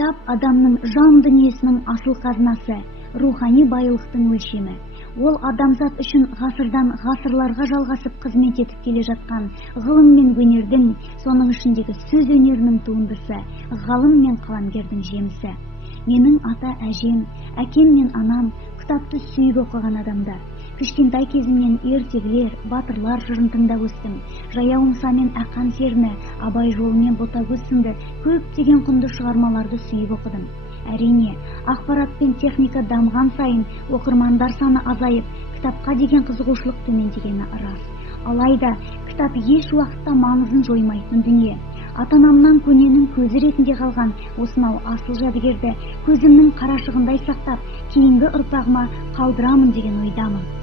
Кітап адамның жан дүниесінің асыл қазынасы, рухани байлықтың өлшемі. Ол адамзат үшін ғасырдан ғасырларға жалғасып қызмет етіп келе жатқан ғылым мен өнердің, соның ішіндегі сөз өнерінің туындысы, ғалым мен қаламгердің жемісі. Менің ата-әжем, әкем мен анам кітапты сүйіп оқыған адамдар. Кішкентай кезімнен ертегілер, батырлар жырын тыңдап өстім. Жаяу Мұса мен Ақан серіні, Абай жолы мен Ботагөз сынды көптеген құнды шығармаларды сүйіп оқыдым. Әрине, ақпарат пен техника дамыған сайын оқырмандар саны азайып, кітапқа деген қызығушылық төмендегені рас. Алайда, кітап еш уақытта маңызын жоймайтын дүние. Ата-анамнан көненің көзі ретінде қалған осынау асыл жәдігерді көзімнің қарашығындай сақтап, кейінгі ұрпағыма қалдырамын деген ойдамын.